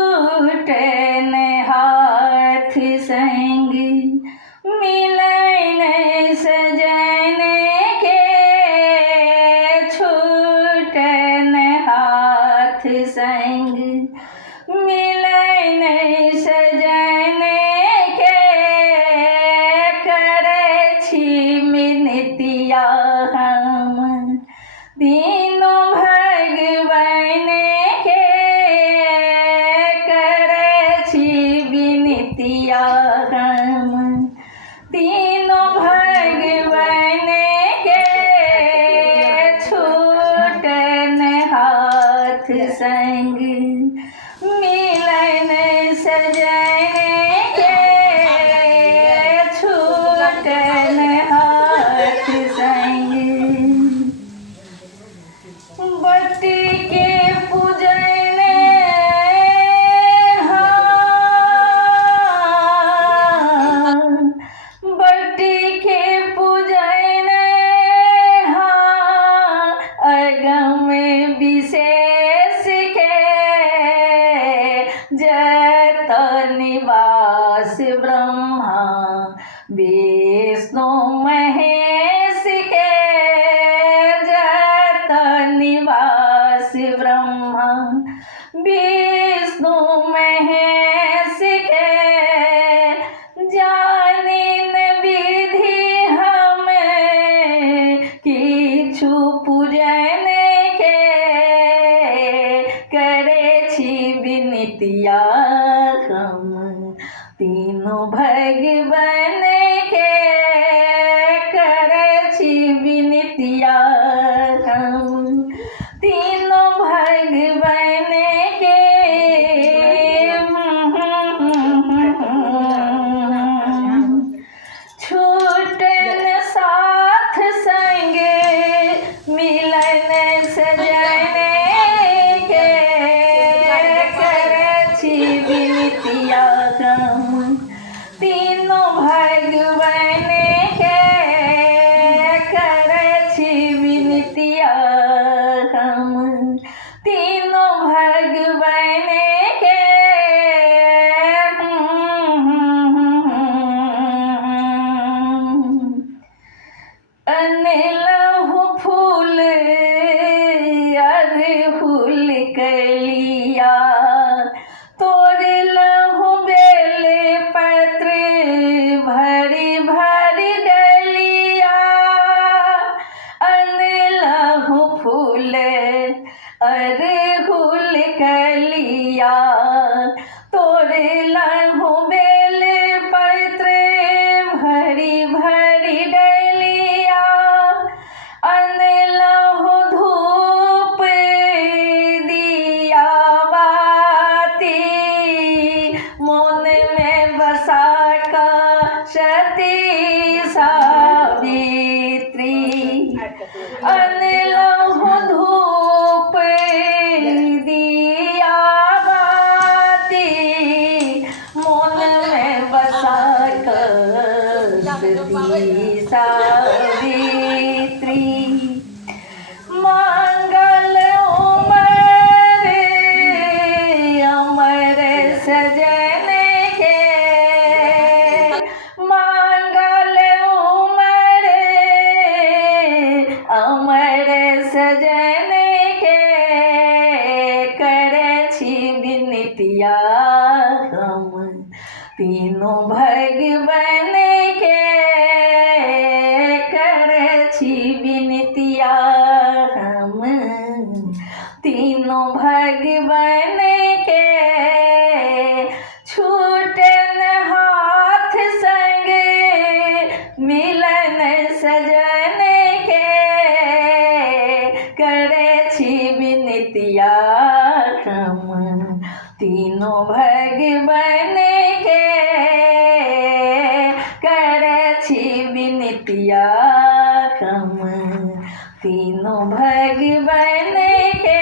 छूटन हाथ संग मिलन सजन के, छूटन हाथ संग मिलन सजन के, करै छी मिनतिया हम तीनों भगवान के, करै छी विनतिया हम तीनों भगवान के, छूटन हाथ संग मिलन सजन के, छूटन हाथ संग बत्ती के पूजन बत्ती के पूजन अगम विशेष के, जत निवास ब्रह्मा विष्णु महेश के, जत निवास ब्रह्मा विष्णु महेश के, जानिन विधि हम किछु पूजन के, करै छी विनतिया हम तीनों भगवान के, करै छी विनतिया हम तीनों भगवान के, छूटन साथ संग मिलन सजन के, करै छी विनतिया हम तीनों भगवान के, करै छी विनतिया हम तीनों भगवान के, अनलहु फूल अरहुल कलिया, तोड़लहु बेल पत्र भरी भरी डलिया, अनलहु फूल अरहुल कलिया, तोड़लहु बेल पत्र भरी भरी डलिया, अनलहु धूप दिया बाती, मन में बसा का सती सावित्री, अनलहु धूप दिया बाती, मन में बसा का सती सावित्री, मंगल उमर अमर सजन के, मंगल उमर अमर सजन के, करै छी विनतिया हम तीनों भगवान के, करै छी विनतिया हम तीनों भगवान के, छूटन हाथ संग मिलन सजन के, करै छी विनतिया हम तीनों भगवान के, करै छी विनतिया हम तीनों तीनों भगवन के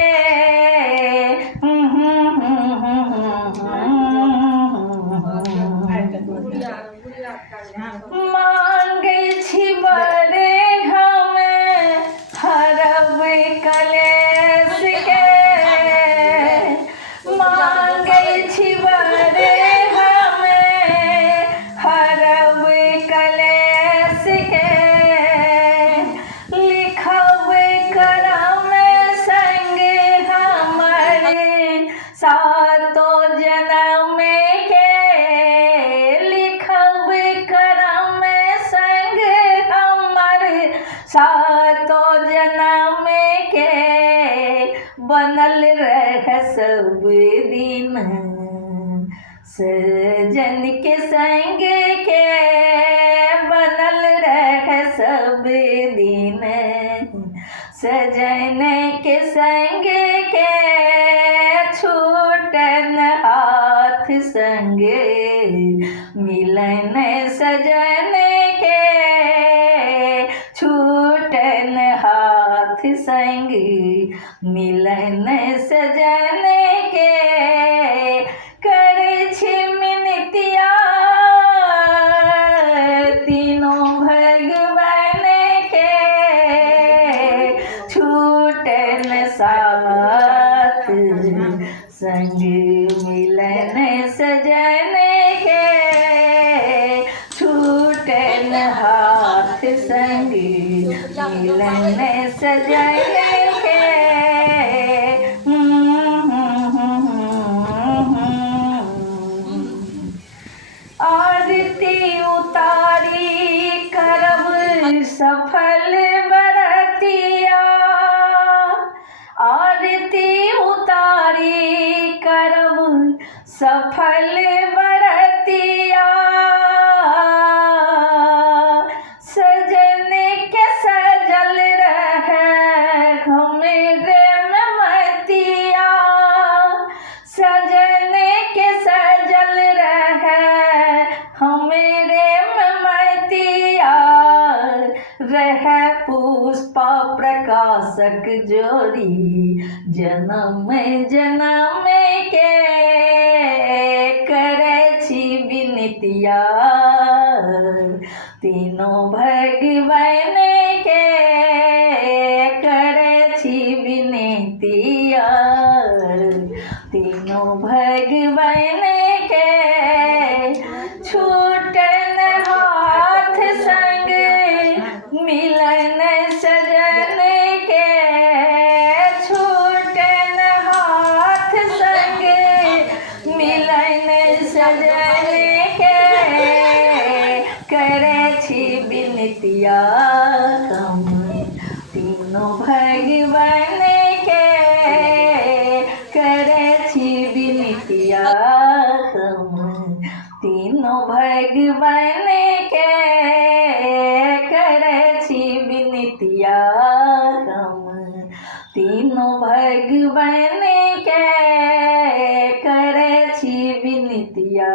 मांगे छी बड़े हमें हरब कलेश के, मांगे छी बड़े हमें हरब कलेश के, लिखब करम संग हमारे सातों जन्म के, लिखब करम संग हमारे सातों जन्म के, बनल रह सब दिन सजन के संग के, बनल रह सब दिन सजन के संग के, छूटन हाथ संग मिलन सजन के, छूटन हाथ संग मिलन सजन के, करे छी मिनतिया तीनों भगवन के, छूटन साथ संग मिलन सजन के, छूटन हाथ संग मिलन सजन के। आरती उतारी करब सफल बरतिया, आरती उतारी करब सफल बरतिया, सजन के सजल रहे हमरे मतिया, सजन के सजल रहे हमरे मतिया, रह पुष्पा प्रकाशक जोड़ी जन्म जन्म के, करे छी विनतिया तीनों भगवन के, करे छी विनतिया तीनों भगवन के, छूटन हाथ संग मिलन सजन के, छूटन हाथ संग मिलन सजन के, करे छी विनतिया हम तीनों भगवन के, करे छी विनतिया हम तीनों भगवन के, करे छी विनतिया हम तीनों भगवन के, करे छी विनतिया।